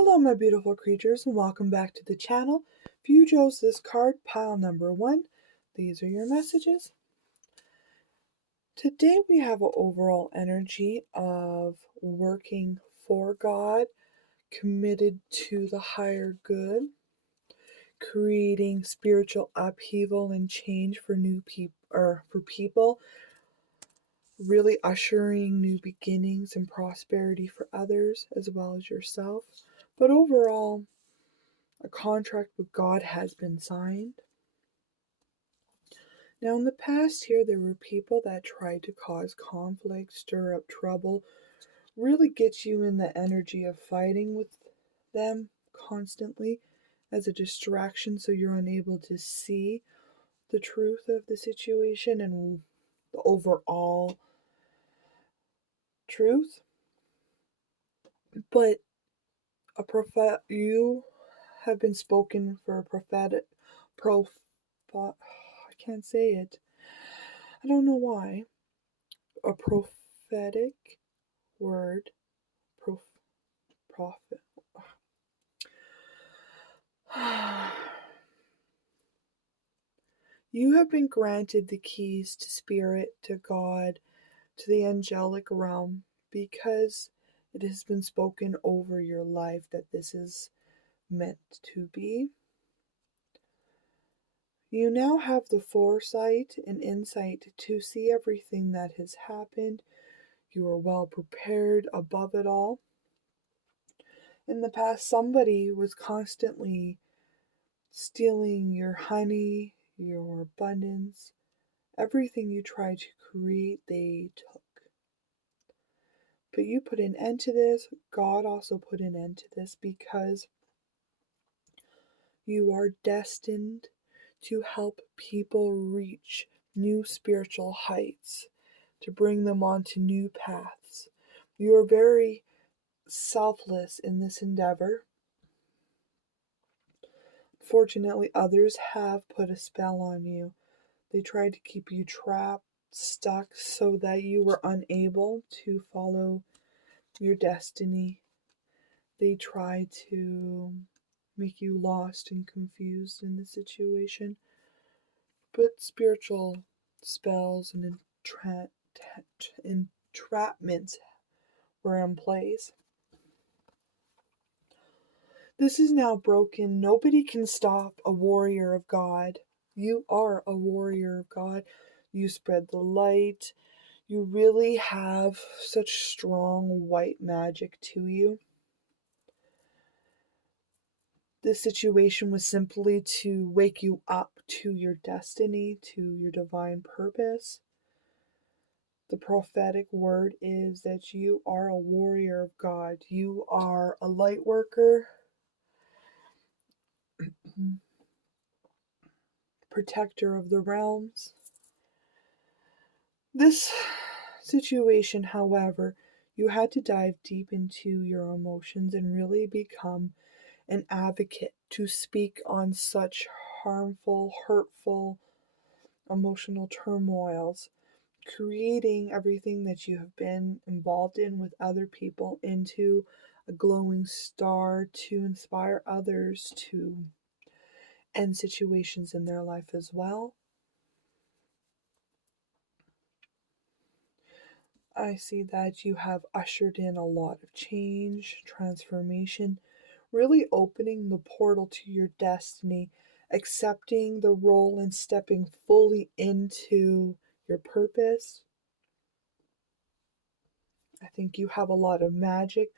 Hello, my beautiful creatures, and welcome back to the channel. If you chose this card, pile number 1, these are your messages. Today we have an overall energy of working for God, committed to the higher good, creating spiritual upheaval and change for new people, or for people, really ushering new beginnings and prosperity for others as well as yourself. But overall, a contract with God has been signed. Now, in the past here, there were people that tried to cause conflict, stir up trouble, really get you in the energy of fighting with them constantly as a distraction so you're unable to see the truth of the situation and the overall truth. But you have been spoken for a I can't say it. I don't know why. A prophetic word, prophet. You have been granted the keys to spirit, to God, to the angelic realm, because it has been spoken over your life that this is meant to be. You now have the foresight and insight to see everything that has happened. You are well prepared above it all. In the past, somebody was constantly stealing your honey, your abundance, everything you tried to create, they took. But you put an end to this. God also put an end to this because you are destined to help people reach new spiritual heights, to bring them onto new paths. You are very selfless in this endeavor. Fortunately, others have put a spell on you. They tried to keep you trapped, stuck, so that you were unable to follow your destiny. They tried to make you lost and confused in the situation. But spiritual spells and entrapments were in place. This is now broken. Nobody can stop a warrior of God. You are a warrior of God. You spread the light. You really have such strong white magic to you. This situation was simply to wake you up to your destiny, to your divine purpose. The prophetic word is that you are a warrior of God. You are a light worker, protector of the realms. This situation, however, you had to dive deep into your emotions and really become an advocate to speak on such harmful, hurtful, emotional turmoils, creating everything that you have been involved in with other people into a glowing star to inspire others to end situations in their life as well. I see that you have ushered in a lot of change, transformation, really opening the portal to your destiny, accepting the role and stepping fully into your purpose. I think you have a lot of magic,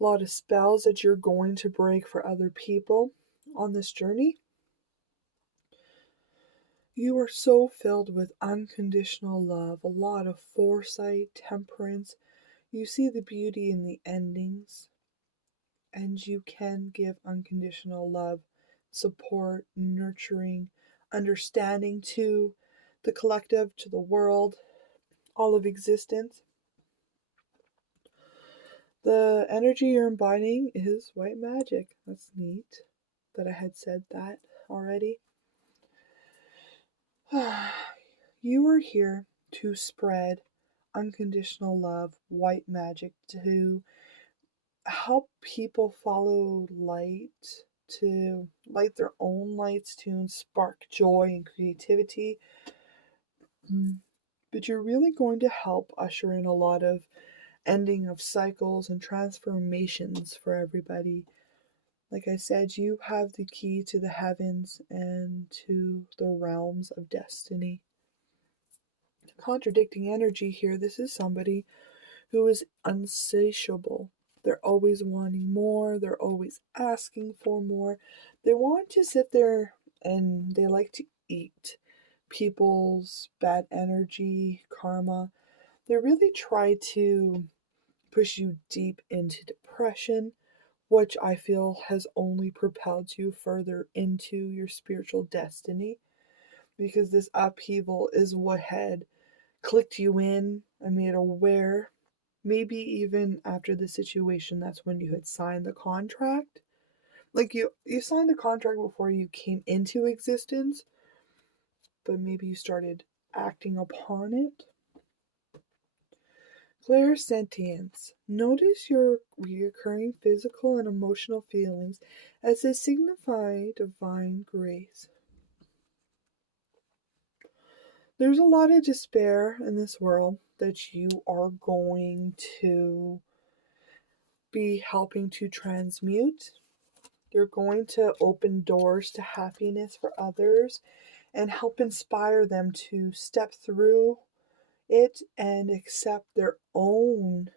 a lot of spells that you're going to break for other people on this journey. You are so filled with unconditional love, a lot of foresight, temperance. You see the beauty in the endings, and you can give unconditional love, support, nurturing, understanding to the collective, to the world, all of existence. The energy you're embodying is white magic. That's neat that I had said that already. You are here to spread unconditional love, white magic, to help people follow light, to light their own lights, to spark joy and creativity. But you're really going to help usher in a lot of ending of cycles and transformations for everybody. Like I said, you have the key to the heavens and to the realms of destiny. Contradicting energy here, this is somebody who is unsatiable. They're always wanting more, they're always asking for more. They want to sit there and they like to eat people's bad energy, karma. They really try to push you deep into depression, which I feel has only propelled you further into your spiritual destiny, because this upheaval is what had clicked you in and made aware. Maybe even after the situation, that's when you had signed the contract. Like you signed the contract before you came into existence, but maybe you started acting upon it. Clairsentience. Notice your recurring physical and emotional feelings as they signify divine grace. There's a lot of despair in this world that you are going to be helping to transmute. You're going to open doors to happiness for others and help inspire them to step through it and accept their own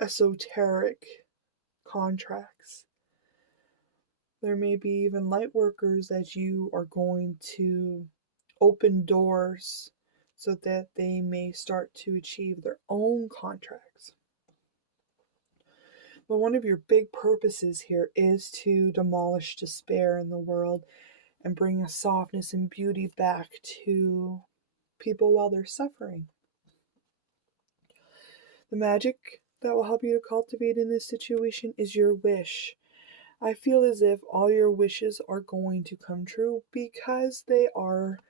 esoteric contracts. There may be even light workers that you are going to open doors so that they may start to achieve their own contracts. But one of your big purposes here is to demolish despair in the world and bring a softness and beauty back to people while they're suffering. The magic that will help you to cultivate in this situation is your wish. I feel as if all your wishes are going to come true because they are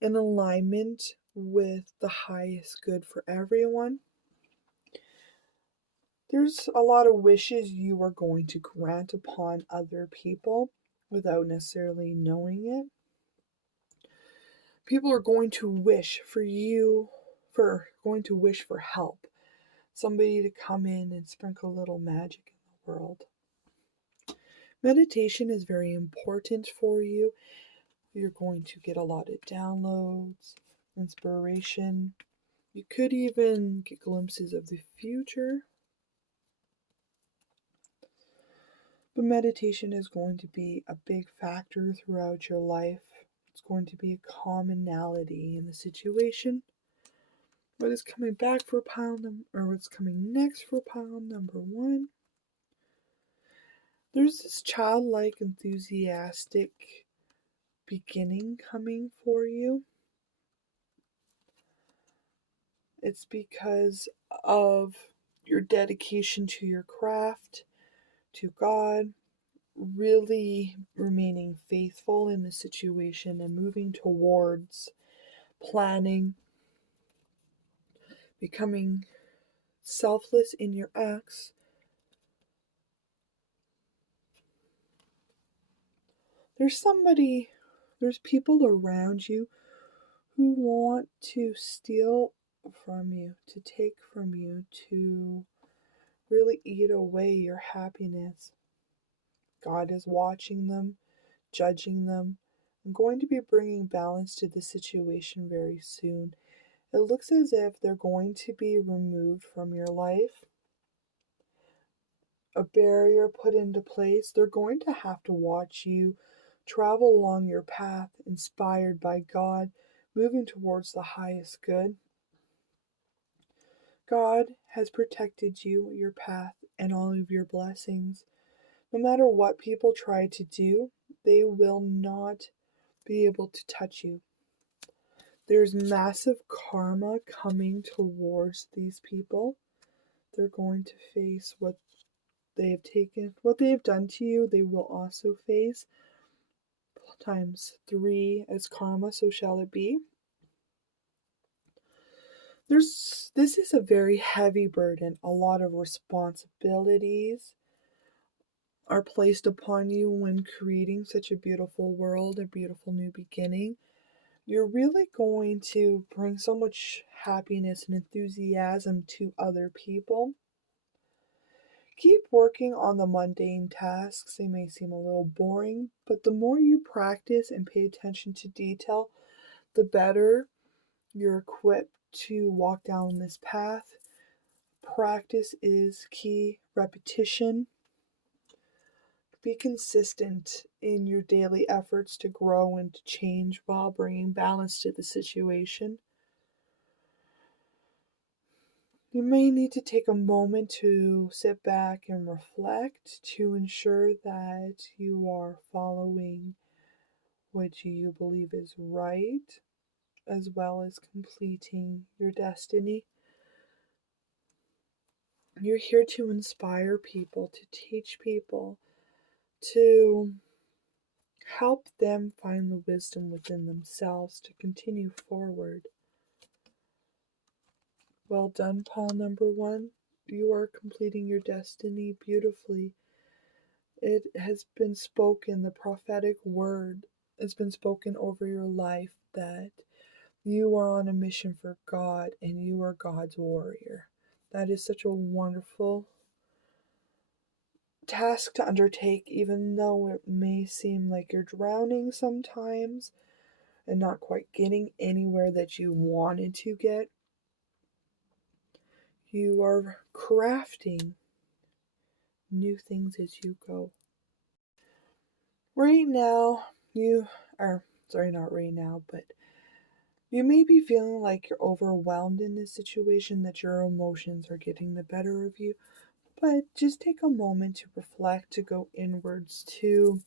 in alignment with the highest good for everyone. There's a lot of wishes you are going to grant upon other people without necessarily knowing it. People are going to wish for you, going to wish for help. Somebody to come in and sprinkle a little magic in the world. Meditation is very important for you. You're going to get a lot of downloads, inspiration. You could even get glimpses of the future. But meditation is going to be a big factor throughout your life. It's going to be a commonality in the situation. What is coming back for or what's coming next for pile number one? There's this childlike, enthusiastic beginning coming for you. It's because of your dedication to your craft, to God, really remaining faithful in the situation and moving towards planning, becoming selfless in your acts. There's people around you who want to steal from you, to take from you, to really eat away your happiness. God is watching them, judging them, and going to be bringing balance to the situation very soon. It looks as if they're going to be removed from your life, a barrier put into place. They're going to have to watch you travel along your path, inspired by God, moving towards the highest good. God has protected you, your path, and all of your blessings. No matter what people try to do, they will not be able to touch you. There's massive karma coming towards these people. They're going to face what they have done to you, they will also face times 3 as karma, so shall it be. This is a very heavy burden. A lot of responsibilities are placed upon you when creating such a beautiful world, a beautiful new beginning. You're really going to bring so much happiness and enthusiasm to other people. Keep working on the mundane tasks. They may seem a little boring, but the more you practice and pay attention to detail, the better you're equipped to walk down this path. Practice is key, repetition. Be consistent in your daily efforts to grow and to change while bringing balance to the situation. You may need to take a moment to sit back and reflect to ensure that you are following what you believe is right, as well as completing your destiny. You're here to inspire people, to teach people, to help them find the wisdom within themselves to continue forward. Well done, pile number one. You are completing your destiny beautifully. It has been spoken, the prophetic word has been spoken over your life that you are on a mission for God and you are God's warrior. That is such a wonderful task to undertake, even though it may seem like you're drowning sometimes and not quite getting anywhere that you wanted to get. You are crafting new things as you go. Right now, you are, sorry, not right now, but you may be feeling like you're overwhelmed in this situation, that your emotions are getting the better of you, but just take a moment to reflect, to go inwards, to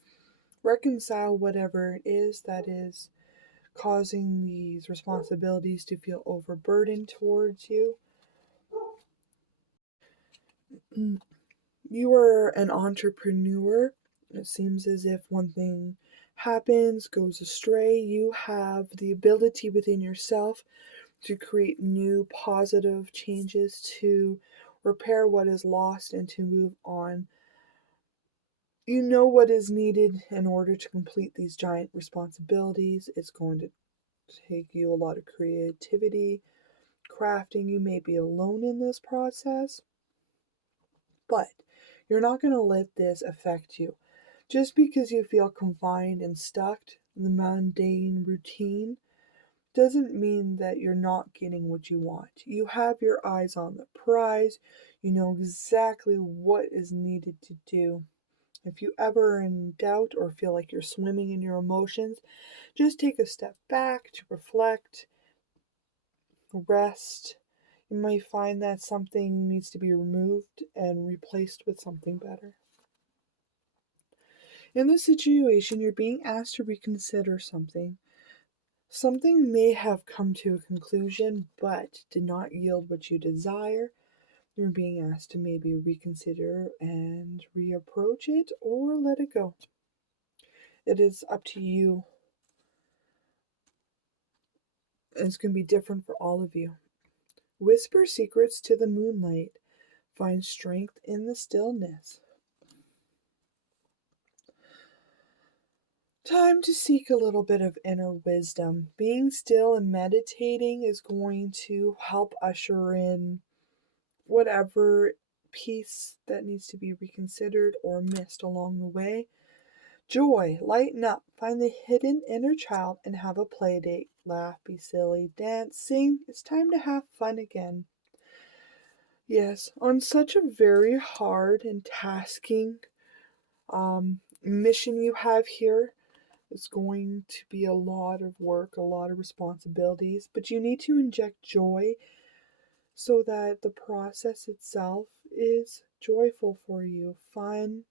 reconcile whatever it is that is causing these responsibilities to feel overburdened towards you. You are an entrepreneur. It seems as if one thing happens, goes astray. You have the ability within yourself to create new positive changes, to repair what is lost, and to move on. You know what is needed in order to complete these giant responsibilities. It's going to take you a lot of creativity, crafting. You may be alone in this process, but you're not going to let this affect you. Just because you feel confined and stuck in the mundane routine doesn't mean that you're not getting what you want. You have your eyes on the prize. You know exactly what is needed to do. If you ever are in doubt or feel like you're swimming in your emotions, just take a step back to reflect, rest. You might find that something needs to be removed and replaced with something better. In this situation, you're being asked to reconsider something. Something may have come to a conclusion but did not yield what you desire. You're being asked to maybe reconsider and reapproach it or let it go. It is up to you. It's going to be different for all of you. Whisper secrets to the moonlight. Find strength in the stillness. Time to seek a little bit of inner wisdom. Being still and meditating is going to help usher in whatever piece that needs to be reconsidered or missed along the way. Joy, lighten up, find the hidden inner child and have a play date. Laugh, be silly, dance, sing. It's time to have fun again. Yes, on such a very hard and tasking mission you have here, it's going to be a lot of work, a lot of responsibilities, but you need to inject joy so that the process itself is joyful for you, fun.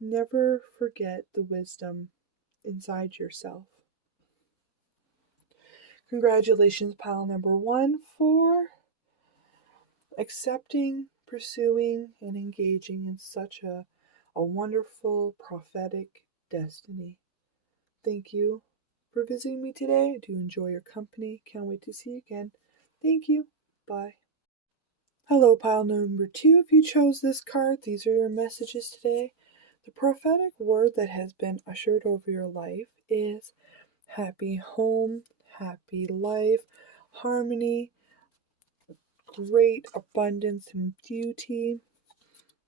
Never forget the wisdom inside yourself. Congratulations, pile number one, for accepting, pursuing, and engaging in such a wonderful prophetic destiny. Thank you for visiting me today. I do enjoy your company. Can't wait to see you again. Thank you. Bye. Hello, pile number 2. If you chose this card, these are your messages today. The prophetic word that has been ushered over your life is happy home, happy life, harmony, great abundance and beauty,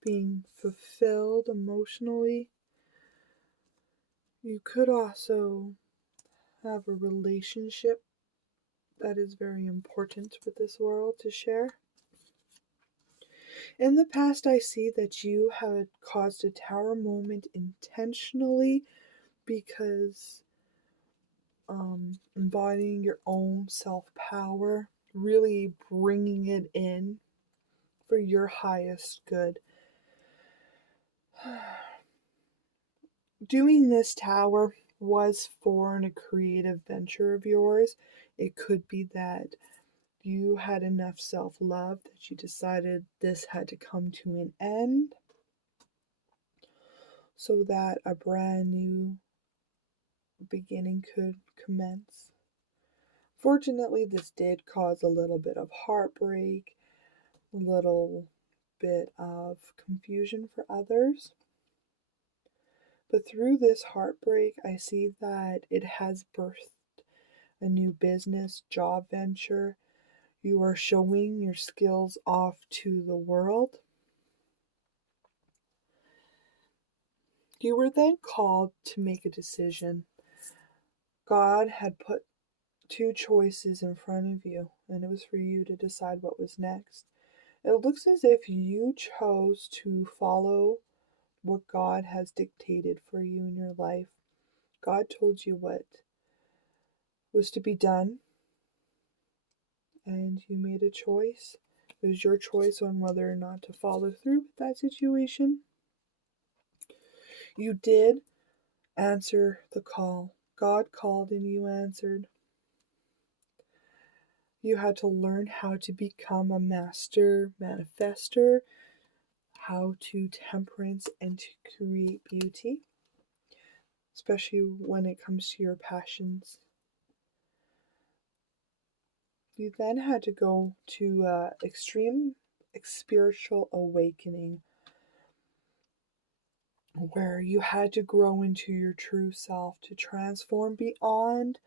being fulfilled emotionally. You could also have a relationship that is very important with this world to share. In the past, I see that you had caused a tower moment intentionally because embodying your own self power, really bringing it in for your highest good. Doing this tower was for a creative venture of yours. It could be that you had enough self love that you decided this had to come to an end so that a brand new beginning could commence. Fortunately, this did cause a little bit of heartbreak, a little bit of confusion for others. But through this heartbreak, I see that it has birthed a new business, job venture. You are showing your skills off to the world. You were then called to make a decision. God had put two choices in front of you, and it was for you to decide what was next. It looks as if you chose to follow what God has dictated for you in your life. God told you what was to be done, and you made a choice. It was your choice on whether or not to follow through with that situation. You did answer the call. God called and you answered. You had to learn how to become a master manifester, how to temperance and to create beauty, especially when it comes to your passions. You then had to go to extreme spiritual awakening where you had to grow into your true self to transform beyond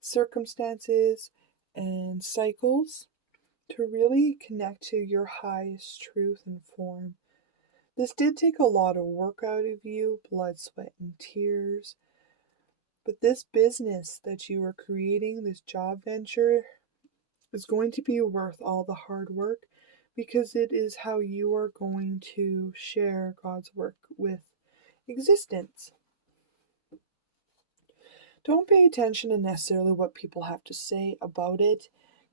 circumstances and cycles to really connect to your highest truth and form. This did take a lot of work out of you, blood, sweat, and tears. But this business that you are creating, this job venture, is going to be worth all the hard work because it is how you are going to share God's work with existence. Don't pay attention to necessarily what people have to say about it.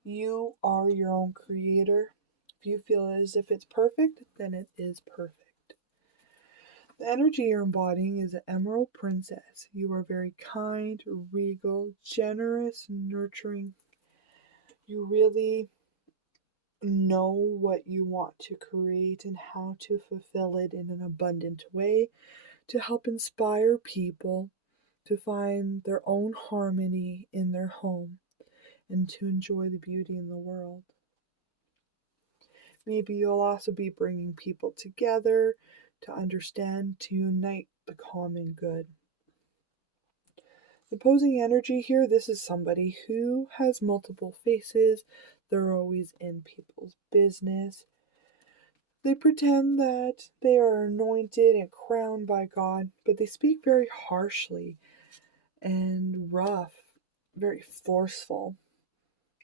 You are your own creator. If you feel as if it's perfect, then it is perfect. The energy you're embodying is an emerald princess. You are very kind, regal, generous, nurturing. You really know what you want to create and how to fulfill it in an abundant way to help inspire people to find their own harmony in their home and to enjoy the beauty in the world. Maybe you'll also be bringing people together to understand, to unite the common good. The opposing energy here, this is somebody who has multiple faces. They're always in people's business. They pretend that they are anointed and crowned by God, but they speak very harshly and rough, very forceful.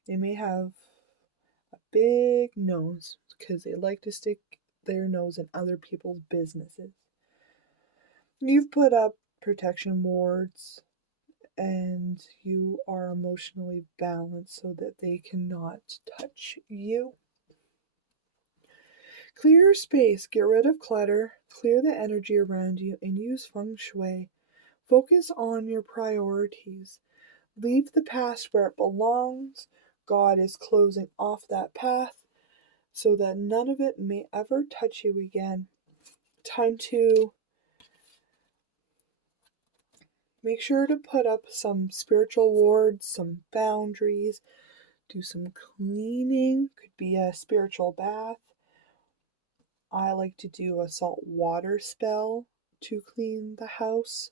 They may have a big nose because they like to stick their nose in other people's businesses. You've put up protection wards and you are emotionally balanced so that they cannot touch you. Clear your space, get rid of clutter, clear the energy around you, and use feng shui. Focus on your priorities. Leave the past where it belongs. God is closing off that path so that none of it may ever touch you again. Time to make sure to put up some spiritual wards, some boundaries do some cleaning, could be a spiritual bath. I like to do a salt water spell to clean the house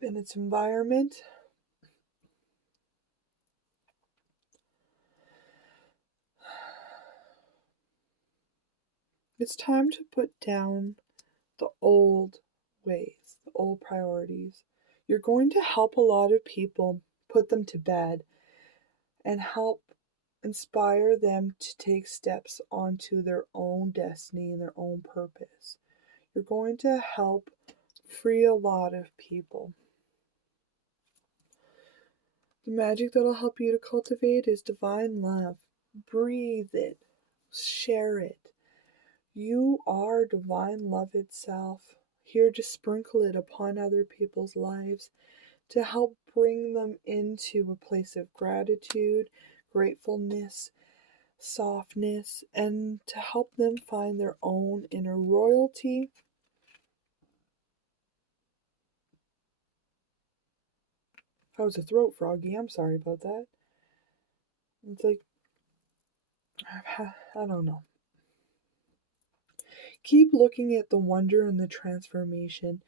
and its environment. It's time to put down the old ways, the old priorities. You're going to help a lot of people put them to bed and help inspire them to take steps onto their own destiny and their own purpose. You're going to help free a lot of people. The magic that'll help you to cultivate is divine love. Breathe it, share it. You are divine love itself, here to sprinkle it upon other people's lives, to help bring them into a place of gratitude, gratefulness, softness, and to help them find their own inner royalty. I was a throat froggy. I'm sorry about that. It's like, I don't know. Keep looking at the wonder and the transformation.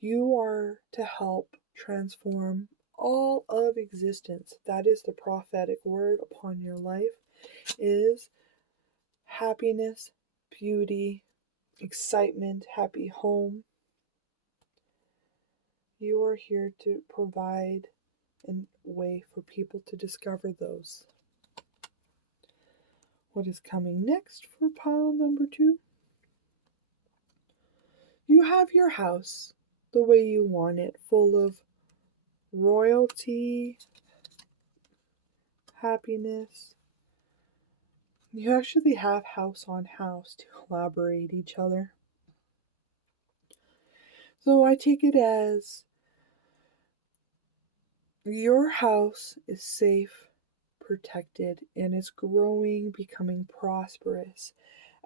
You are to help transform all of existence. That is the prophetic word upon your life, is happiness, beauty, excitement, happy home. You are here to provide a way for people to discover those. What is coming next for pile number 2? You have your house the way you want it, full of royalty, happiness. You actually have house on house to collaborate each other. So I take it as your house is safe, protected, and is growing, becoming prosperous.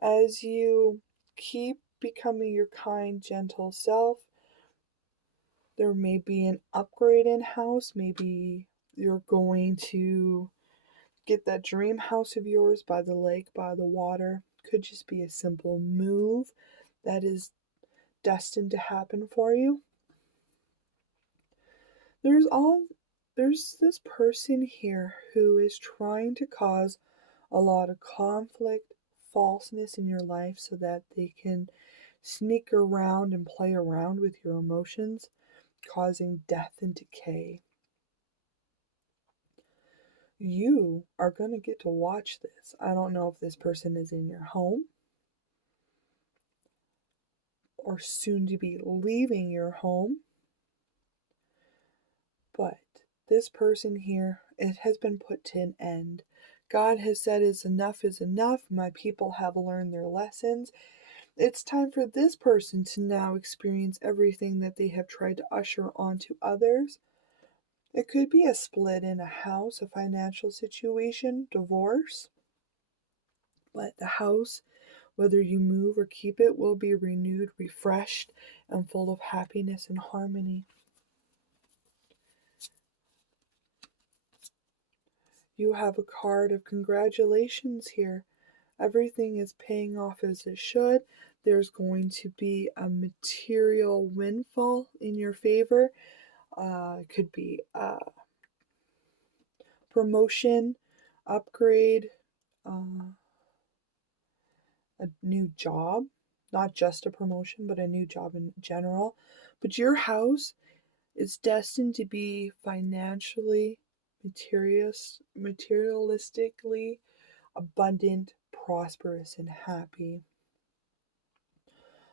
As you keep becoming your kind, gentle self, there may be an upgrade in house. Maybe you're going to get that dream house of yours by the lake, by the water. Could just be a simple move that is destined to happen for you. There's this person here who is trying to cause a lot of conflict, falseness in your life so that they can sneak around and play around with your emotions, causing death and decay. You are going to get to watch this. I don't know if this person is in your home or soon to be leaving your home, but this person here, it has been put to an end. God has said is enough is enough. My people have learned their lessons. It's time for this person to now experience everything that they have tried to usher onto others. It could be a split in a house, a financial situation, divorce. But the house, whether you move or keep it, will be renewed, refreshed, and full of happiness and harmony. You have a card of congratulations here. Everything is paying off as it should. There's going to be a material windfall in your favor. It could be a promotion, upgrade, a new job. Not just a promotion, but a new job in general. But your house is destined to be financially, materialistically abundant, prosperous, and happy.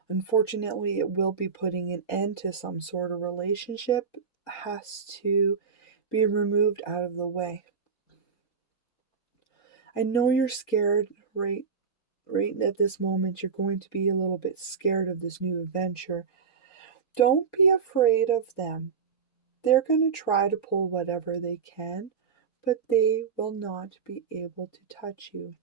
Unfortunately, it will be putting an end to some sort of relationship, has to be removed out of the way. I know you're scared right at this moment. You're going to be a little bit scared of this new adventure. Don't be afraid of them. They're going to try to pull whatever they can, but they will not be able to touch you.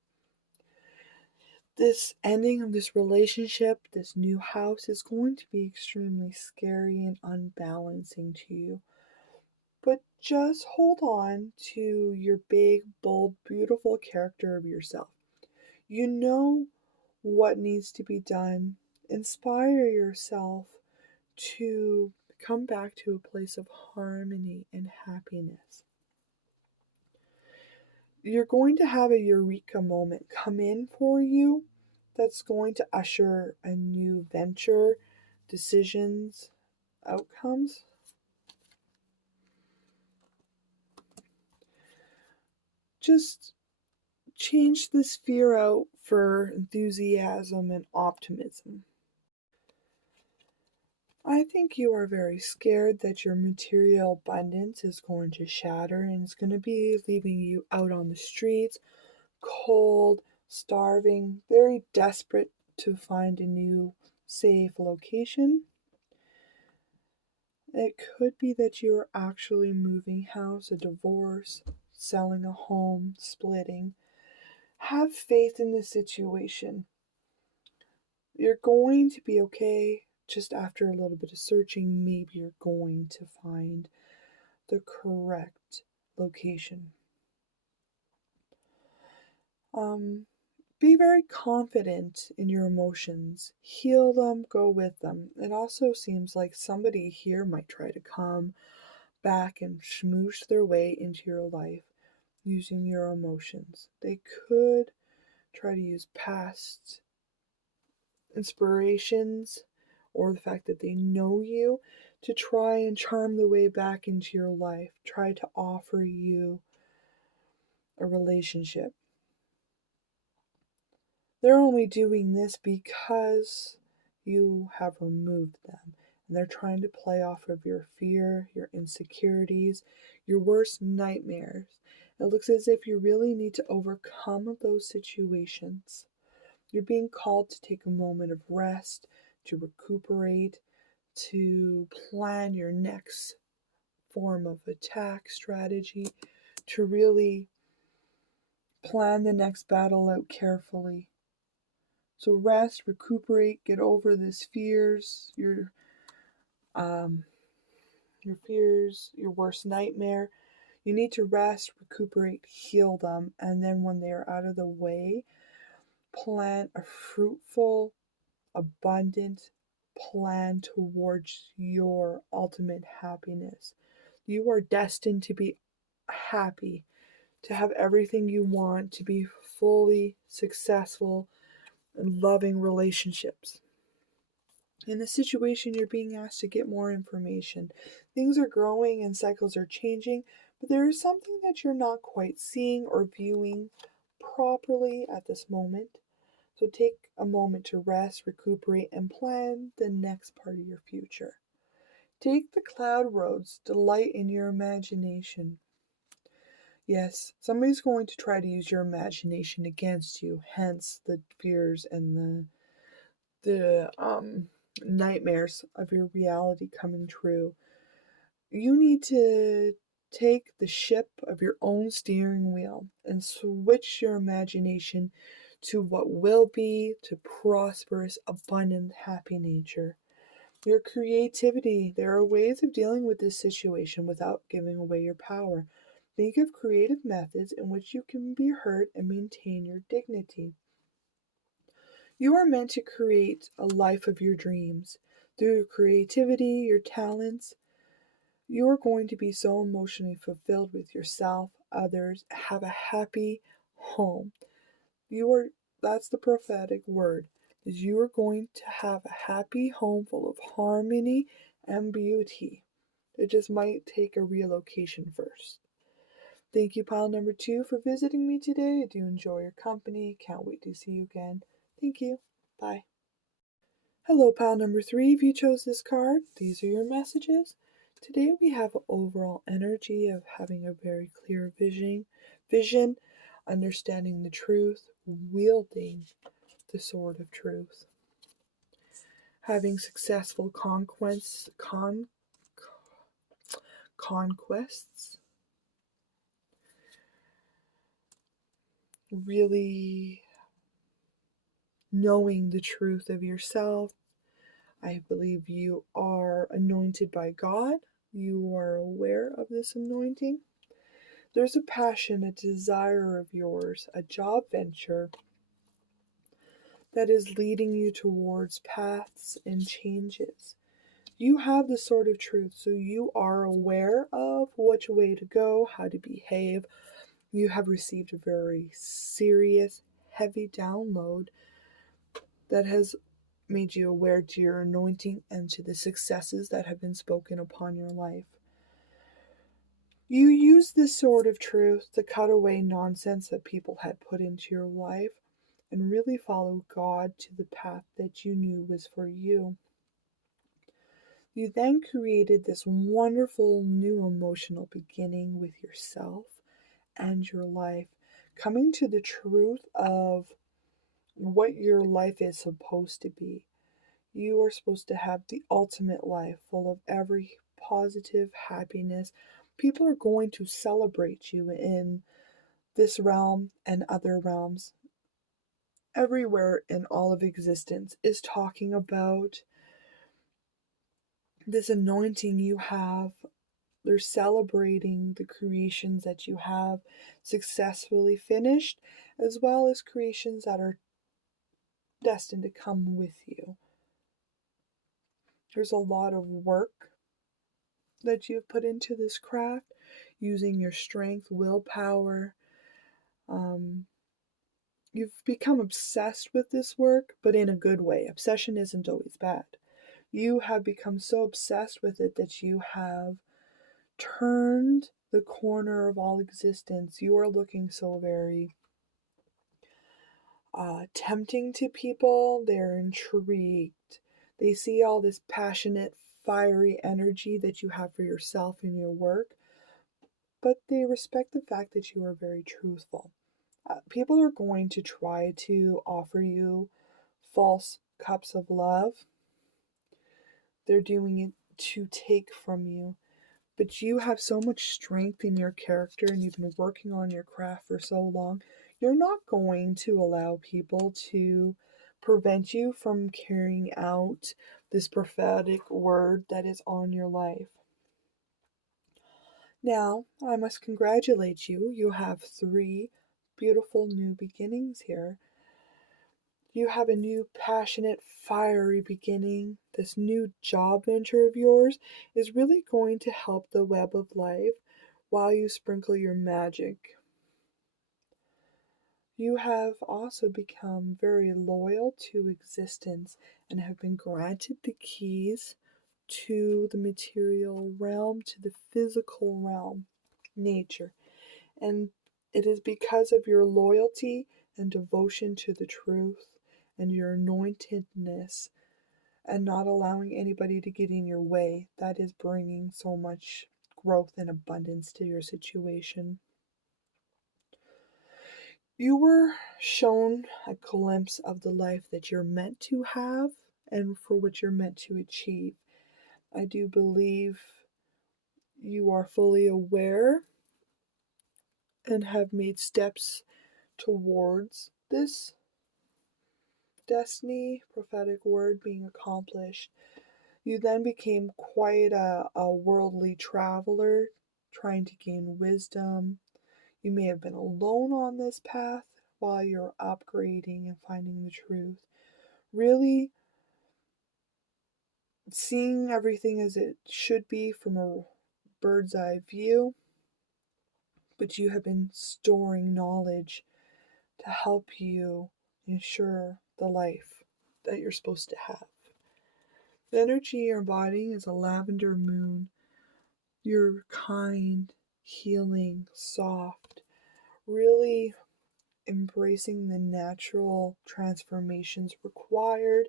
This ending of this relationship, this new house, is going to be extremely scary and unbalancing to you. But just hold on to your big, bold, beautiful character of yourself. You know what needs to be done. Inspire yourself to come back to a place of harmony and happiness. You're going to have a eureka moment come in for you that's going to usher a new venture, decisions, outcomes. Just change this fear out for enthusiasm and optimism. I think you are very scared that your material abundance is going to shatter and it's going to be leaving you out on the streets, cold, starving, very desperate to find a new safe location. It could be that you are actually moving house, a divorce, selling a home, splitting. Have faith in the situation. You're going to be okay. Just after a little bit of searching, maybe you're going to find the correct location. Be very confident in your emotions. Heal them, go with them. It also seems like somebody here might try to come back and smoosh their way into your life using your emotions. They could try to use past inspirations or the fact that they know you to try and charm the way back into your life, try to offer you a relationship. They're only doing this because you have removed them. And they're trying to play off of your fear, your insecurities, your worst nightmares. It looks as if you really need to overcome those situations. You're being called to take a moment of rest, to recuperate, to plan your next form of attack strategy, to really plan the next battle out carefully. So rest, recuperate, get over this um your fears, your worst nightmare. You need to rest, recuperate, heal them, and then when they are out of the way, plant a fruitful, abundant plan towards your ultimate happiness. You are destined to be happy, to have everything you want, to be fully successful in loving relationships. In this situation, you're being asked to get more information. Things are growing and cycles are changing, but there is something that you're not quite seeing or viewing properly at this moment. So take a moment to rest, recuperate, and plan the next part of your future. Take the cloud roads, delight in your imagination. Yes, somebody's going to try to use your imagination against you, hence the fears and the nightmares of your reality coming true. You need to take the ship of your own steering wheel and switch your imagination to what will be, to prosperous, abundant, happy nature. Your creativity. There are ways of dealing with this situation without giving away your power. Think of creative methods in which you can be heard and maintain your dignity. You are meant to create a life of your dreams. Through your creativity, your talents, you are going to be so emotionally fulfilled with yourself, others, have a happy home. You are That's the prophetic word. Is you are going to have a happy home full of harmony and beauty. It just might take a relocation first. Thank you, pile number 2, for visiting me today. I do enjoy your company. Can't wait to see you again. Thank you. Bye. Hello, pile number 3. If you chose this card, these are your messages. Today we have an overall energy of having a very clear vision, understanding the truth, wielding the sword of truth, having successful conquests, really knowing the truth of yourself. I believe you are anointed by God. You are aware of this anointing. There's a passion, a desire of yours, a job venture that is leading you towards paths and changes. You have the sword of truth, so you are aware of which way to go, how to behave. You have received a very serious, heavy download that has made you aware to your anointing and to the successes that have been spoken upon your life. You use this sword of truth to cut away nonsense that people had put into your life and really follow God to the path that you knew was for you. You then created this wonderful new emotional beginning with yourself and your life, coming to the truth of what your life is supposed to be. You are supposed to have the ultimate life full of every positive happiness. People are going to celebrate you in this realm and other realms. Everywhere in all of existence is talking about this anointing you have. They're celebrating the creations that you have successfully finished, as well as creations that are destined to come with you. There's a lot of work that you've put into this craft, using your strength, willpower. Um, you've become obsessed with this work, but in a good way. Obsession isn't always bad. You have become so obsessed with it that you have turned the corner of all existence. You are looking so very tempting to people. They're intrigued. They see all this passionate, fiery energy that you have for yourself in your work, but they respect the fact that you are very truthful. People are going to try to offer you false cups of love. They're doing it to take from you. But you have so much strength in your character and you've been working on your craft for so long. You're not going to allow people to prevent you from carrying out this prophetic word that is on your life. Now, I must congratulate you. You have 3 beautiful new beginnings here. You have a new passionate, fiery beginning. This new job venture of yours is really going to help the web of life while you sprinkle your magic. You have also become very loyal to existence and have been granted the keys to the material realm, to the physical realm, nature. And it is because of your loyalty and devotion to the truth and your anointedness and not allowing anybody to get in your way that is bringing so much growth and abundance to your situation. You were shown a glimpse of the life that you're meant to have and for what you're meant to achieve. I do believe you are fully aware and have made steps towards this destiny, prophetic word being accomplished. You then became quite a worldly traveler, trying to gain wisdom. You may have been alone on this path while you're upgrading and finding the truth. Really seeing everything as it should be from a bird's eye view, but you have been storing knowledge to help you ensure the life that you're supposed to have. The energy you're embodying is a lavender moon. You're kind, healing, soft, really embracing the natural transformations required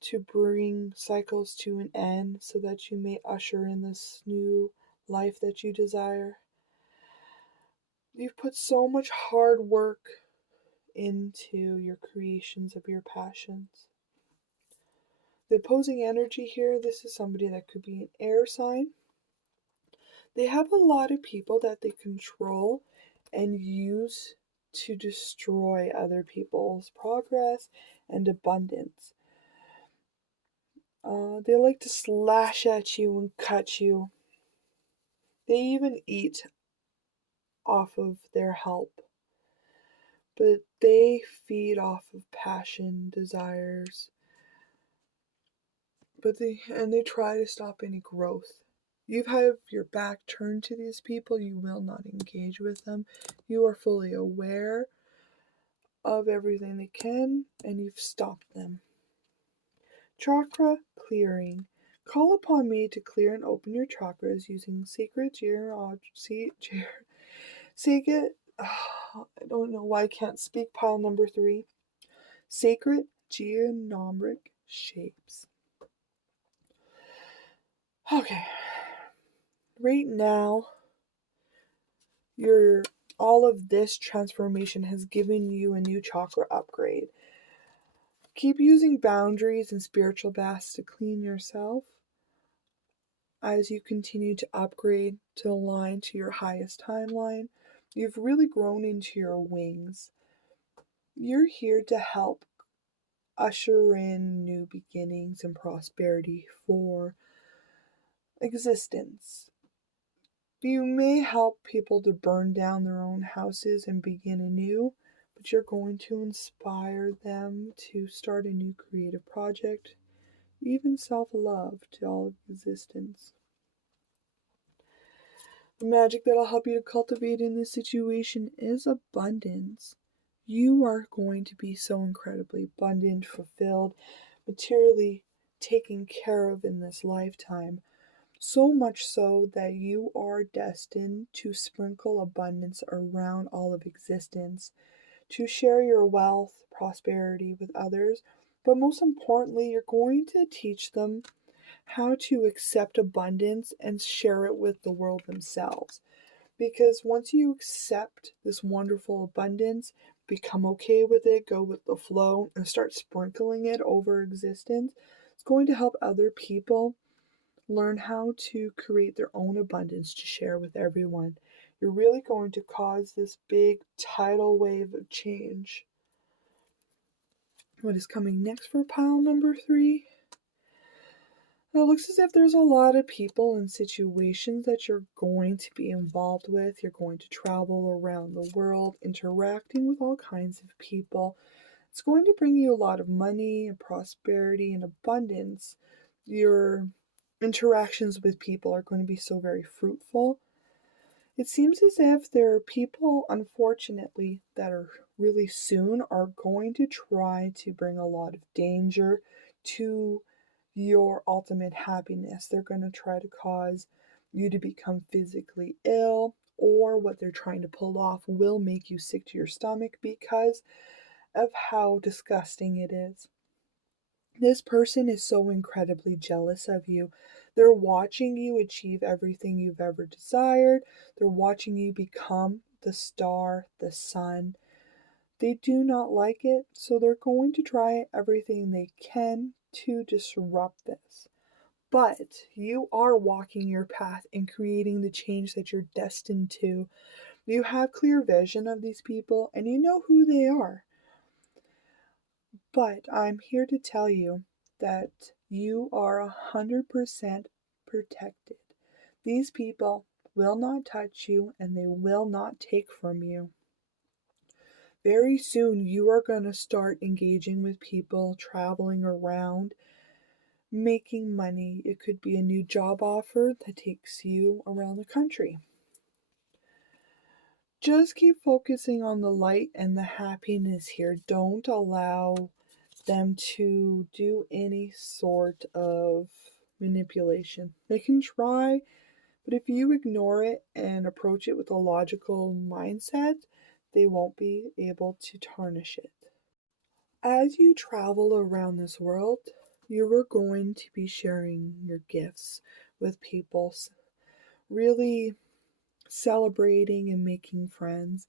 to bring cycles to an end so that you may usher in this new life that you desire. You've put so much hard work into your creations of your passions. The opposing energy here, this is somebody that could be an air sign. They have a lot of people that they control and use to destroy other people's progress and abundance. They like to slash at you and cut you. They even eat off of their help, but they feed off of passion, desires, they try to stop any growth. You have your back turned to these people, you will not engage with them. You are fully aware of everything they can, and you've stopped them. Chakra clearing. Call upon me to clear and open your chakras using secret secret. I don't know why I can't speak. Pile number 3. Sacred geonomic shapes. Okay. Right now, your all of this transformation has given you a new chakra upgrade. Keep using boundaries and spiritual baths to clean yourself as you continue to upgrade to align to your highest timeline. You've really grown into your wings. You're here to help usher in new beginnings and prosperity for existence. You may help people to burn down their own houses and begin anew, but you're going to inspire them to start a new creative project, even self-love to all existence. The magic that'll help you to cultivate in this situation is abundance. You are going to be so incredibly abundant, fulfilled, materially taken care of in this lifetime. So much so that you are destined to sprinkle abundance around all of existence, to share your wealth, prosperity with others, but most importantly, you're going to teach them how to accept abundance and share it with the world themselves. Because once you accept this wonderful abundance, become okay with it, go with the flow, and start sprinkling it over existence, it's going to help other people learn how to create their own abundance to share with everyone. You're really going to cause this big tidal wave of change. What is coming next for pile number 3? It looks as if there's a lot of people and situations that you're going to be involved with. You're going to travel around the world, interacting with all kinds of people. It's going to bring you a lot of money and prosperity and abundance. Your interactions with people are going to be so very fruitful. It seems as if there are people, unfortunately, that are really soon are going to try to bring a lot of danger to your ultimate happiness. They're going to try to cause you to become physically ill, or what they're trying to pull off will make you sick to your stomach because of how disgusting it is. This person is so incredibly jealous of you. They're watching you achieve everything you've ever desired. They're watching you become the star, the sun. They do not like it, so they're going to try everything they can to disrupt this. But you are walking your path and creating the change that you're destined to. You have clear vision of these people and you know who they are. But I'm here to tell you that you are 100% protected. These people will not touch you and they will not take from you. Very soon you are going to start engaging with people, traveling around, making money. It could be a new job offer that takes you around the country. Just keep focusing on the light and the happiness here. Don't allow them to do any sort of manipulation. They can try, but if you ignore it and approach it with a logical mindset, they won't be able to tarnish it. As you travel around this world, you are going to be sharing your gifts with people, really celebrating and making friends.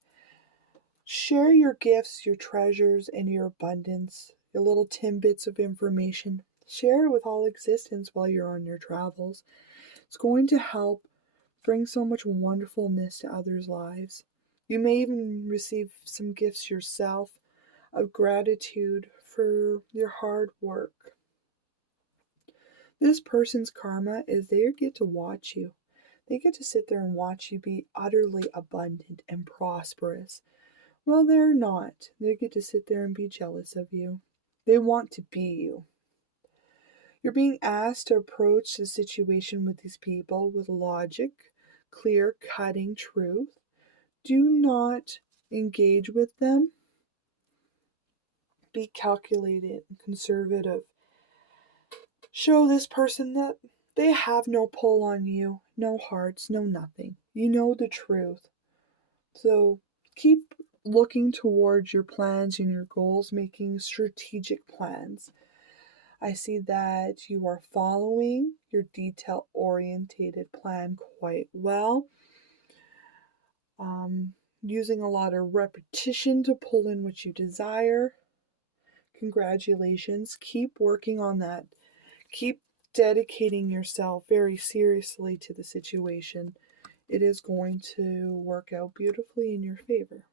Share your gifts, your treasures, and your abundance, your little tidbits of information. Share it with all existence while you're on your travels. It's going to help bring so much wonderfulness to others' lives. You may even receive some gifts yourself of gratitude for your hard work. This person's karma is they get to watch you. They get to sit there and watch you be utterly abundant and prosperous. Well, they're not. They get to sit there and be jealous of you. They want to be you. You're being asked to approach the situation with these people with logic, clear cutting truth. Do not engage with them. Be calculated and conservative. Show this person that they have no pull on you, no hearts, no nothing. You know the truth. So keep looking towards your plans and your goals, making strategic plans. I see that you are following your detail orientated plan quite well, using a lot of repetition to pull in what you desire. Congratulations. Keep working on that. Keep dedicating yourself very seriously to the situation. It is going to work out beautifully in your favor.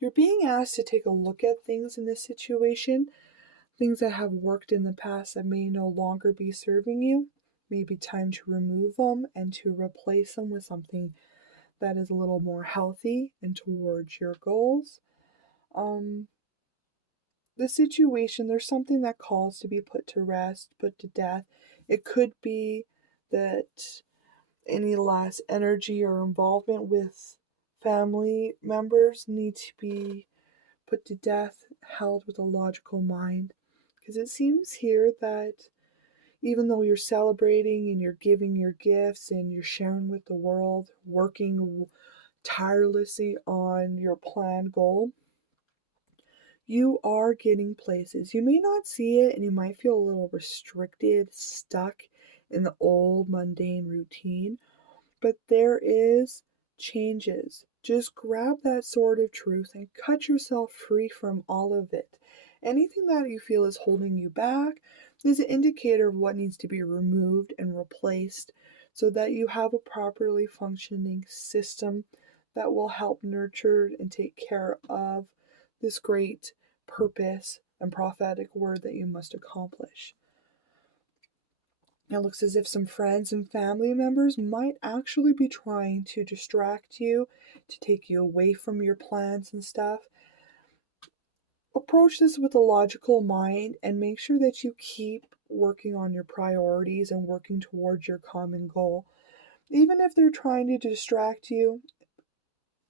You're being asked to take a look at things in this situation, things that have worked in the past that may no longer be serving you. Maybe time to remove them and to replace them with something that is a little more healthy and towards your goals. The situation, there's something that calls to be put to rest, put to death. It could be that any less energy or involvement with family members need to be put to death, held with a logical mind. Because it seems here that even though you're celebrating and you're giving your gifts and you're sharing with the world, working tirelessly on your planned goal, you are getting places. You may not see it and you might feel a little restricted, stuck in the old mundane routine, but there is changes. Just grab that sword of truth and cut yourself free from all of it. Anything that you feel is holding you back is an indicator of what needs to be removed and replaced so that you have a properly functioning system that will help nurture and take care of this great purpose and prophetic word that you must accomplish. It looks as if some friends and family members might actually be trying to distract you, to take you away from your plans and stuff. Approach this with a logical mind and make sure that you keep working on your priorities and working towards your common goal. Even if they're trying to distract you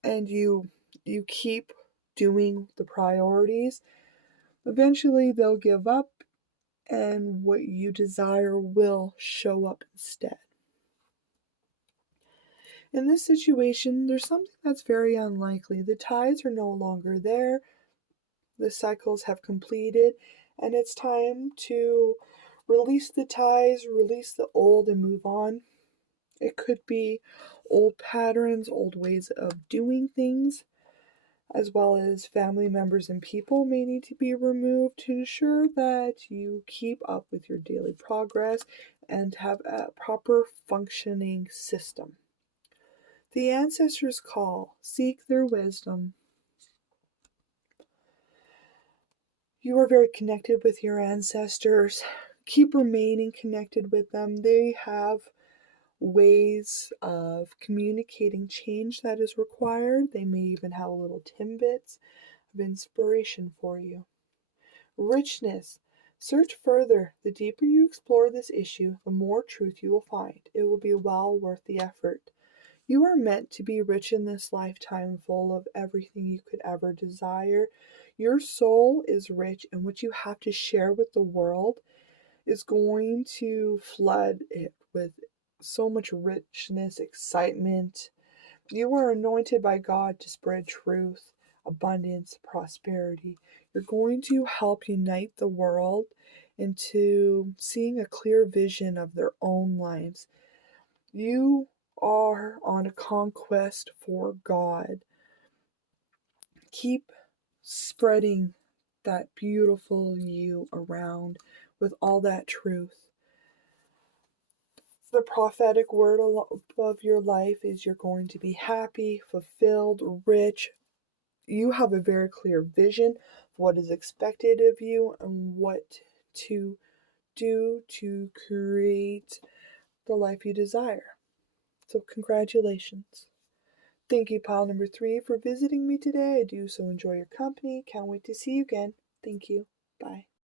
and you keep doing the priorities, eventually they'll give up and what you desire will show up instead. In this situation, there's something that's very unlikely. The tides are no longer there, the cycles have completed, and it's time to release the ties, release the old, and move on. It could be old patterns, old ways of doing things, as well as family members and people may need to be removed to ensure that you keep up with your daily progress and have a proper functioning system. The ancestors call, seek their wisdom. You are very connected with your ancestors. Keep remaining connected with them. They have ways of communicating change that is required. They may even have little tidbits of inspiration for you. Richness. Search further. The deeper you explore this issue, the more truth you will find. It will be well worth the effort. You are meant to be rich in this lifetime, full of everything you could ever desire. Your soul is rich, and what you have to share with the world is going to flood it with so much richness, excitement. You are anointed by God to spread truth, abundance, prosperity. You're going to help unite the world into seeing a clear vision of their own lives. You are on a conquest for God. Keep spreading that beautiful you around with all that truth. The prophetic word of your life is you're going to be happy, fulfilled, rich. You have a very clear vision of what is expected of you and what to do to create the life you desire. So, congratulations. Thank you, pile number 3, for visiting me today. I do so enjoy your company. Can't wait to see you again. Thank you. Bye.